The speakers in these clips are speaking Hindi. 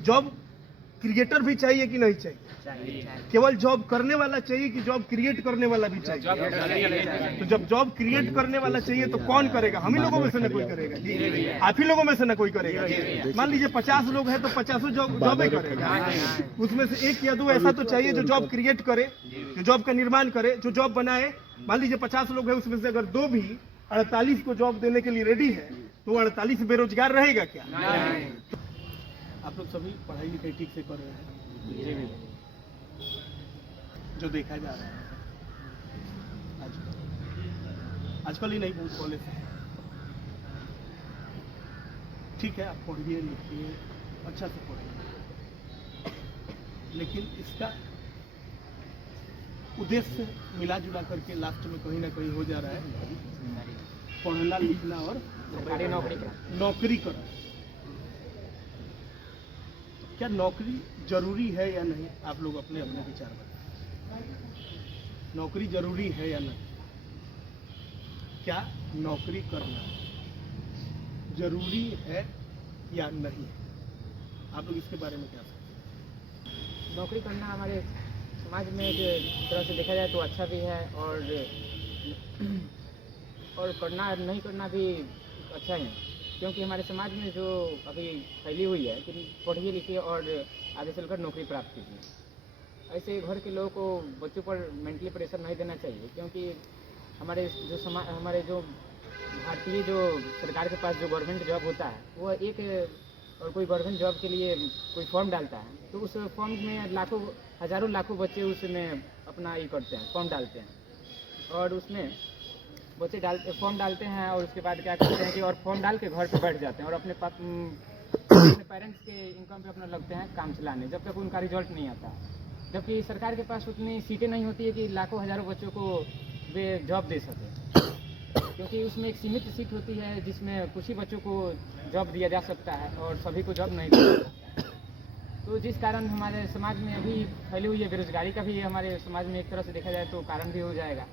जॉब क्रिएटर भी चाहिए कि नहीं चाहिए? केवल जॉब करने वाला चाहिए कि जॉब क्रिएट करने वाला भी चाहिए? तो जब जॉब क्रिएट करने वाला चाहिए तो कौन करेगा? हम ही लोगों में से न कोई करेगा जी, आप ही लोगों में से न कोई करेगा जी। मान लीजिए 50 लोग हैं तो 50 जॉबे करेगा, उसमें से एक या दो ऐसा तो चाहिए जो जॉब क्रिएट करे, जो जॉब का निर्माण करे, जो जॉब बनाए। मान लीजिए 50 लोग हैं, उसमें से अगर दो भी 48 को जॉब देने के लिए रेडी है तो 48 बेरोजगार रहेगा क्या? आप लोग सभी पढ़ाई लिखाई ठीक से कर रहे हैं? जो देखा जा रहा है आजकल ही नहीं, बहुत कॉलेज है, ठीक है, आप पढ़िए लिखिए अच्छा से पढ़िए, लेकिन इसका उद्देश्य मिला जुला करके लास्ट में कहीं ना कहीं हो जा रहा है पढ़ना लिखना और नौकरी करना। क्या नौकरी जरूरी है या नहीं? आप लोग अपने अपने विचार बताएं, नौकरी जरूरी है या नहीं? क्या नौकरी करना जरूरी है या नहीं? आप लोग इसके बारे में क्या सोचते हैं? नौकरी करना हमारे समाज में एक तरह से देखा जाए तो अच्छा भी है, और करना नहीं करना भी अच्छा है, क्योंकि हमारे समाज में जो अभी फैली हुई है कि पढ़िए लिखिए और आगे चलकर नौकरी प्राप्त कीजिए। ऐसे घर के लोगों को बच्चों पर मेंटली प्रेशर नहीं देना चाहिए, क्योंकि हमारे जो भारतीय जो सरकार के पास जो गवर्नमेंट जॉब होता है वो एक, और कोई गवर्नमेंट जॉब के लिए कोई फॉर्म डालता है तो उस फॉर्म में लाखों हज़ारों लाखों बच्चे उसमें अपना ये करते हैं, फॉर्म डालते हैं, और उसमें बच्चे फॉर्म डालते हैं और उसके बाद क्या करते हैं कि और फॉर्म डाल के घर पे बैठ जाते हैं और अपने पेरेंट्स के इनकम पे अपना लगते हैं काम चलाने, जब तक उनका रिजल्ट नहीं आता। जबकि सरकार के पास उतनी सीटें नहीं होती है कि लाखों हज़ारों बच्चों को वे जॉब दे सके, क्योंकि उसमें एक सीमित सीट होती है जिसमें कुछ ही बच्चों को जॉब दिया जा सकता है और सभी को जॉब नहीं दिया जा सकता। तो जिस कारण हमारे समाज में अभी फैली हुई है बेरोजगारी का भी हमारे समाज में एक तरह से देखा जाए तो कारण भी हो जाएगा।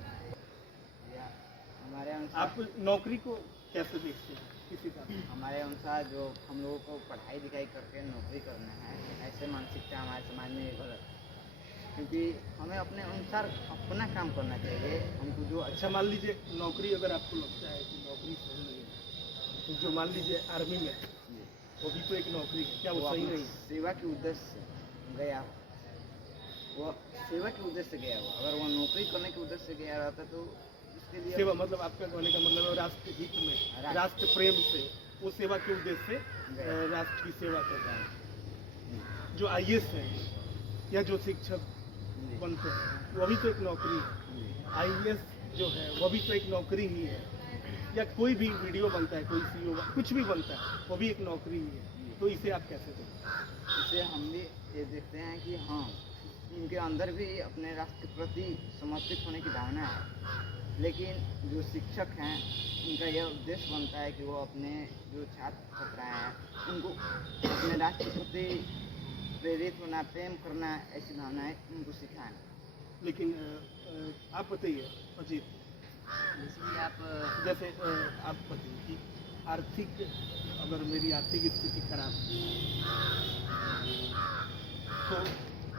आप नौकरी को कैसे देखते हैं? किसी का हमारे अनुसार जो हम लोगों को पढ़ाई लिखाई करके नौकरी करना है, ऐसे मानसिकता हमारे समाज में गलत है, क्योंकि हमें अपने अनुसार अपना काम करना चाहिए। हमको जो अच्छा, मान लीजिए नौकरी अगर आपको लगता है कि नौकरी सही नहीं है, तो जो मान लीजिए आर्मी में वो भी तो एक नौकरी है, क्या वो सही नहीं? सेवा के उद्देश्य से गया, वो सेवा के उद्देश्य से गया हुआ, अगर वो नौकरी करने के उद्देश्य से गया रहता तो उसके लिए सेवा मतलब आपका कहने का मतलब है राष्ट्र हित में, राष्ट्र प्रेम से, वो सेवा के उद्देश्य से राष्ट्र की सेवा करता है। जो IAS है या जो शिक्षक बनते हैं वो भी तो एक नौकरी है। IAS जो है वो भी तो एक नौकरी ही है, या कोई भी वीडियो बनता है, कोई CEO कुछ भी बनता है, वो भी एक नौकरी ही है। तो इसे आप कैसे देखते हैं? इसे हम भी ये देखते हैं कि हाँ, उनके अंदर भी अपने राष्ट्र के प्रति समर्पित होने की भावना है, लेकिन जो शिक्षक हैं उनका यह उद्देश्य बनता है कि वो अपने जो छात्र छात्राएँ हैं उनको अपने राष्ट्र के प्रति प्रेरित होना, प्रेम करना, ऐसी भावनाएं उनको सिखाएं। लेकिन आप बताइए अजीत, जैसे आप बताइए कि आर्थिक, अगर मेरी आर्थिक स्थिति खराब है तो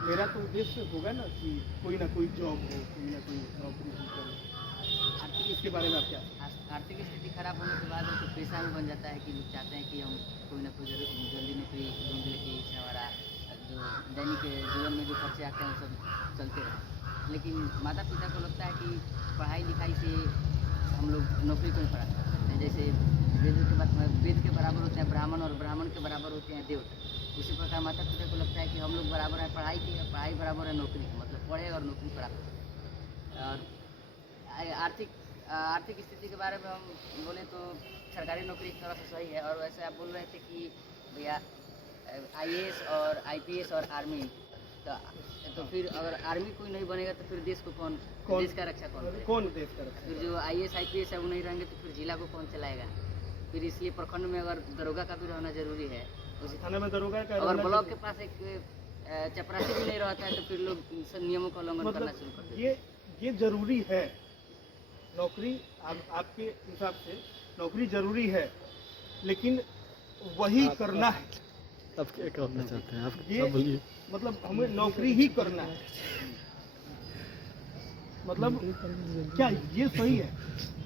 मेरा तो उद्देश्य होगा ना कि कोई ना कोई जॉब हो, कोई ना कोई नौकरी हो करो। इसके बारे में आप क्या? आर्थिक स्थिति खराब होने के बाद उनको पेशा भी बन जाता है कि लोग चाहते हैं कि हम कोई ना कोई जल्दी नौकरी ढूंढ ले कि इससे हमारा जो दैनिक जीवन में जो खर्चे आते हैं वो सब चलते रहे। लेकिन माता पिता को लगता है कि पढ़ाई लिखाई से हम लोग नौकरी को ही प्राप्त कर सकते हैं। जैसे वेद के बराबर होते हैं ब्राह्मण और ब्राह्मण के बराबर होते हैं देवता, उसी प्रकार माता पिता को लगता है कि हम लोग बराबर है पढ़ाई की, पढ़ाई बराबर है नौकरी की, मतलब पढ़े और नौकरी प्राप्त करें। और आर्थिक स्थिति के बारे में हम बोले तो सरकारी नौकरी एक तरह से सही है। और वैसे आप बोल रहे थे कि भैया IAS और IPS और आर्मी, तो फिर अगर आर्मी कोई नहीं बनेगा तो फिर देश को कौन देश का रक्षा कौन देश का रक्षा? फिर जो IAS IPS है वो नहीं रहेंगे तो फिर जिला को कौन चलाएगा? फिर इसलिए प्रखंड में अगर दरोगा का भी रहना जरूरी है, उसी थाना में दरोगा का, अगर ब्लॉक के पास एक चपरासी भी नहीं रहता है तो फिर लोग नियमों का उल्लंघन करना शुरू कर देते हैं। ये जरूरी है नौकरी, आपके हिसाब से नौकरी जरूरी है, लेकिन वही करना है आप क्या कहना चाहते हैं? ये आप बोलिए। मतलब हमें नौकरी ही करना है, मतलब क्या ये सही है?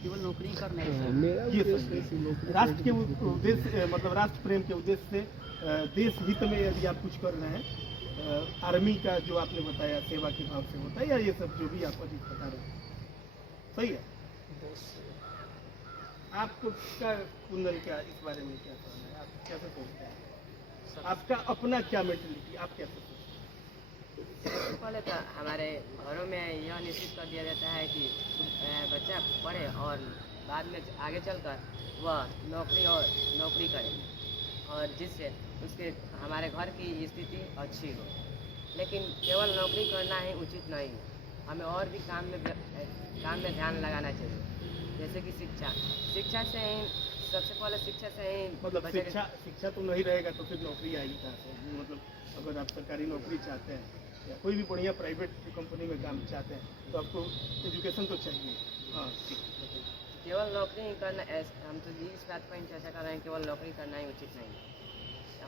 केवल नौकरी करना है। मेरा ये उद्देश्य सही है है। राष्ट्र के उद्देश्य मतलब राष्ट्र प्रेम के उद्देश्य से देश हित में यदि आप कुछ कर रहे हैं, आर्मी का जो आपने बताया सेवा के भाव से होता है, या ये सब जो भी आप अभी बता रहे हैं सही है? आपको क्या कुंदन क्या इस बारे में क्या कहना है? आप कैसे सोचते हैं? आपका अपना क्या मेंटलिटी, आप कैसे सोचते हैं? सबसे पहले तो हमारे घरों में यह निश्चित कर दिया जाता है कि बच्चा पढ़े और बाद में आगे चलकर वह नौकरी करे, और जिससे उसके हमारे घर की स्थिति अच्छी हो। लेकिन केवल नौकरी करना ही उचित नहीं है, हमें और भी काम में ध्यान लगाना चाहिए, जैसे कि शिक्षा से ही, सबसे पहले शिक्षा से ही मतलब बच्चे के- शिक्षा तो नहीं रहेगा तो फिर नौकरी आएगी कहाँ से? मतलब अगर आप सरकारी नौकरी चाहते हैं या कोई भी बढ़िया प्राइवेट कंपनी में काम चाहते हैं तो आपको एजुकेशन तो चाहिए। हाँ ठीक है। केवल नौकरी ही करना, हम तो इस बात पर ही चर्चा कर रहे हैं, केवल नौकरी करना ही उचित नहीं है,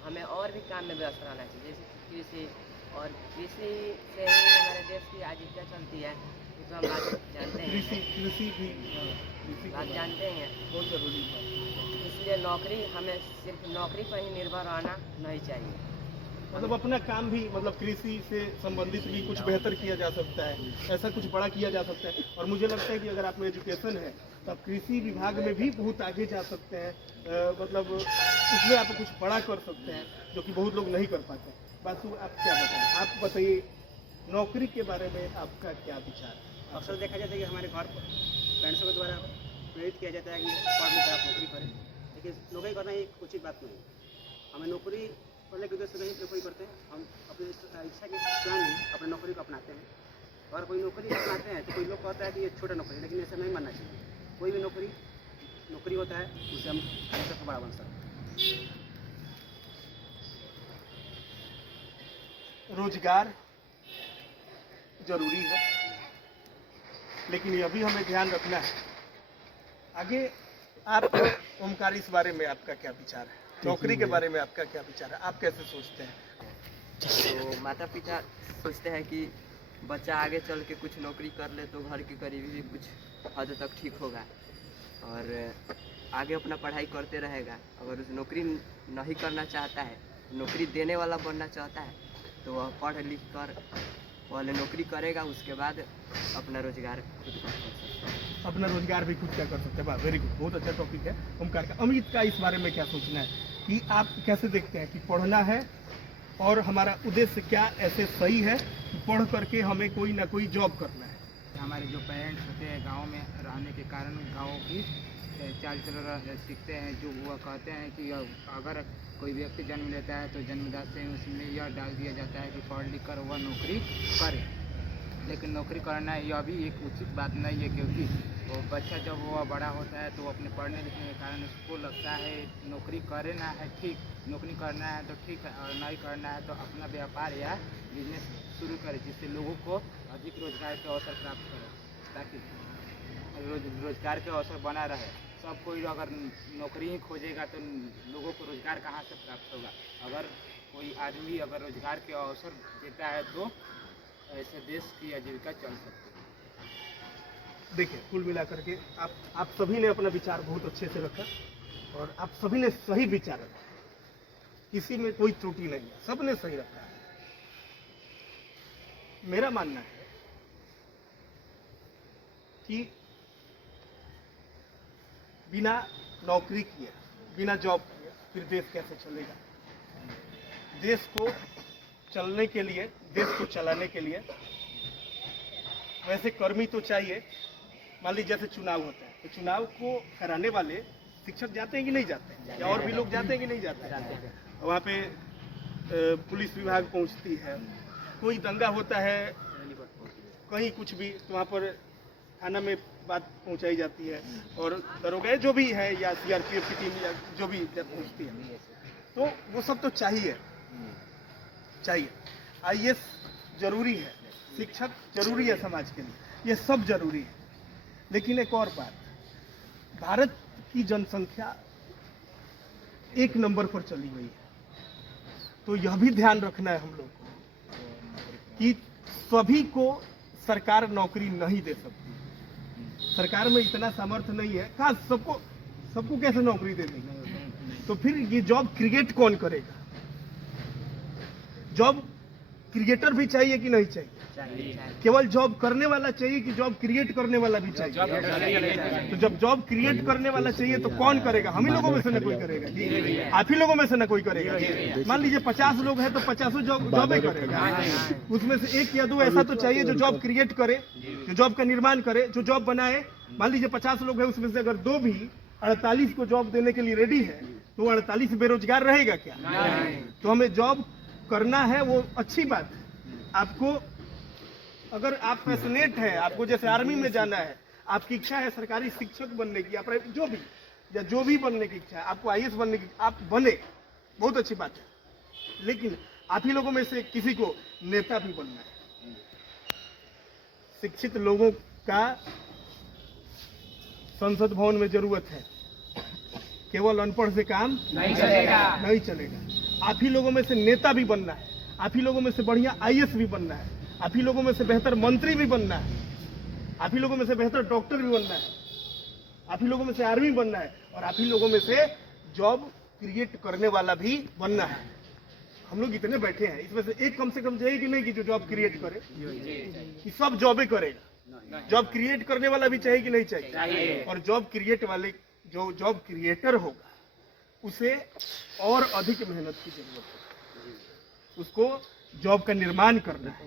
हमें और भी काम में व्यस्त रहना चाहिए, जैसे कि कृषि, और कृषि से ही हमारे देश की आजीविका चलती है, ये तो हम बात जानते हैं, कृषि भी कृषि बात जानते हैं। बहुत जरूरी बात। इसलिए नौकरी, हमें सिर्फ नौकरी पर ही निर्भर रहना नहीं चाहिए। मतलब अपना काम भी, मतलब कृषि से संबंधित भी कुछ बेहतर किया जा सकता है, ऐसा कुछ बड़ा किया जा सकता है। और मुझे लगता है कि अगर आप में एजुकेशन है तो आप कृषि विभाग में भी बहुत आगे जा सकते हैं, मतलब उसमें आप कुछ बड़ा कर सकते हैं जो कि बहुत लोग नहीं कर पाते हैं। बासु, आप क्या बताएं? आप बताइए नौकरी के बारे में आपका क्या विचार है? अक्सर देखा जाता है कि हमारे घर पर पेरेंट्सों के द्वारा प्रेरित किया जाता है कि पढ़ लिख आप नौकरी करें, लेकिन नौकरी करना एक उचित बात नहीं है। हमें नौकरी करने के उद्देश्य से नहीं नौकरी करते हैं, हम अपनी इच्छा के प्लान में अपने नौकरी को अपनाते हैं। अगर कोई नौकरी अपनाते हैं तो कोई लोग कहता है कि ये छोटा नौकरी, लेकिन ऐसा नहीं मानना चाहिए। कोई भी नौकरी होता है, उससे हम हमेशा को बड़ा बन सकते हैं। रोजगार जरूरी है, लेकिन यह भी हमें ध्यान रखना है। आगे आप ओमकार, इस बारे में आपका क्या विचार है? नौकरी के बारे में आपका क्या विचार है? आप कैसे सोचते हैं? तो माता पिता सोचते हैं कि बच्चा आगे चल के कुछ नौकरी कर ले तो घर की गरीबी भी कुछ हद तक ठीक होगा, और आगे अपना पढ़ाई करते रहेगा। अगर उस नौकरी नहीं करना चाहता है, नौकरी देने वाला बनना चाहता है, तो वह पढ़ लिख कर पहले नौकरी करेगा, उसके बाद अपना रोजगार खुद कर सकता है। अपना रोजगार भी खुद क्या कर सकते हैं? वाह, वेरी गुड, बहुत अच्छा टॉपिक है ओमकार का। अमित का इस बारे में क्या सोचना है कि आप कैसे देखते हैं कि पढ़ना है और हमारा उद्देश्य क्या ऐसे सही है कि पढ़ करके हमें कोई ना कोई जॉब करना है? हमारे जो पेरेंट्स होते हैं गांव में रहने के कारण गाँव की चाल चलन सीखते हैं, जो वो कहते हैं कि अगर कोई व्यक्ति जन्म लेता है तो जन्मदास से उसमें यह डाल दिया जाता है कि पढ़ लिख कर वह नौकरी करे। लेकिन नौकरी करना यह भी एक उचित बात नहीं है, क्योंकि वो बच्चा जब वह बड़ा होता है तो अपने पढ़ने लिखने के कारण उसको लगता है नौकरी करना है, ठीक, नौकरी करना है तो ठीक है, और नहीं करना है तो अपना व्यापार या बिजनेस शुरू करे, जिससे लोगों को अधिक रोजगार के अवसर प्राप्त करे, ताकि रोजगार के अवसर बना रहे। सब कोई अगर नौकरी ही खोजेगा तो लोगों को रोजगार कहाँ से प्राप्त होगा? अगर कोई आदमी अगर रोजगार के अवसर देता है तो ऐसे देश की आजीविका चल सकती है। देखिए, कुल मिलाकर के आप सभी ने अपना विचार बहुत अच्छे से रखा, और आप सभी ने सही विचार रखा, किसी में कोई त्रुटि नहीं है, सबने सही रखा है। मेरा मानना है कि बिना नौकरी किए, बिना जॉब किए फिर देश कैसे चलेगा? देश को चलने के लिए, देश को चलाने के लिए वैसे कर्मी तो चाहिए। मान लीजिए जैसे चुनाव होता है तो चुनाव को कराने वाले शिक्षक जाते हैं कि नहीं जाते हैं, या और भी लोग जाते हैं कि नहीं जाते हैं? वहाँ पे पुलिस विभाग पहुँचती है, कोई दंगा होता है, कहीं कुछ भी, तो वहाँ पर थाना में बात पहुंचाई जाती है, और दरोगा जो भी है या सीआरपीएफ की टीम या जो भी पहुंचती है, तो वो सब तो चाहिए। आईएएस जरूरी है, शिक्षक जरूरी है समाज के लिए, ये सब जरूरी है। लेकिन एक और बात, भारत की जनसंख्या 1 नंबर पर चली गई है, तो यह भी ध्यान रखना है हम लोग को कि सभी को सरकार नौकरी नहीं दे सकती। सरकार में इतना सामर्थ्य नहीं है, कहाँ सबको कैसे नौकरी दे देगी? तो फिर ये जॉब क्रिएट कौन करेगा? जॉब क्रिएटर भी चाहिए कि नहीं चाहिए? केवल जॉब करने वाला चाहिए कि जॉब क्रिएट करने वाला भी चाहिए? तो जब जॉब क्रिएट करने वाला चाहिए तो कौन करेगा? हम ही लोगों में से न कोई करेगा जी, आप ही लोगों में से न कोई करेगा जी। मान लीजिए 50 लोग हैं तो 50 जॉबे करेगा, उसमें से एक या दो ऐसा तो चाहिए जो जॉब क्रिएट करे, जो जॉब का निर्माण करे, जो जॉब बनाए। मान लीजिए 50 लोग हैं, उसमें से अगर दो भी 48 को जॉब देने के लिए रेडी है तो 48 बेरोजगार रहेगा क्या? तो हमें जॉब करना है, वो अच्छी बात है। आपको अगर आप पैशनेट है, आपको जैसे आर्मी में जाना है, आपकी इच्छा है सरकारी शिक्षक बनने की, आप जो भी बनने की इच्छा है, आपको IAS बनने की, आप बने, बहुत अच्छी बात है। लेकिन आप ही लोगों में से किसी को नेता भी बनना है। शिक्षित लोगों का संसद भवन में जरूरत है, केवल अनपढ़ से काम नहीं चलेगा। आप ही लोगों में से नेता भी बनना है, आप ही लोगों में से बढ़िया IAS भी बनना है, आप ही लोगों में से बेहतर मंत्री भी बनना है, आप ही लोगों में से बेहतर डॉक्टर भी बनना है, आप ही लोगों में से आर्मी बनना है, और आप ही लोगों में से जॉब क्रिएट करने वाला भी बनना है। हम लोग इतने बैठे हैं, इसमें से एक कम से कम चाहिए कि नहीं कि जो जॉब क्रिएट करे? कि सब जॉबे करेगा? जॉब क्रिएट करने वाला भी चाहिए कि नहीं चाहिए? और जॉब क्रिएट वाले, जो जॉब क्रिएटर होगा, उसे और अधिक मेहनत की जरूरत है। उसको जॉब का निर्माण करना है,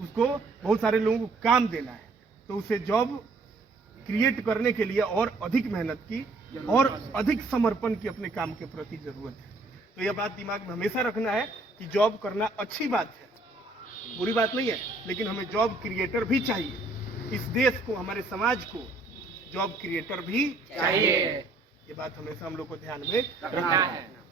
उसको बहुत सारे लोगों को काम देना है, तो उसे जॉब क्रिएट करने के लिए और अधिक मेहनत की और अधिक समर्पण की अपने काम के प्रति जरूरत है। तो यह बात दिमाग में हमेशा रखना है कि जॉब करना अच्छी बात है, बुरी बात नहीं है, लेकिन हमें जॉब क्रिएटर भी चाहिए। इस देश को, हमारे समाज को जॉब क्रिएटर भी चाहिए। ये बात हमेशा हम लोग को ध्यान में रखना है।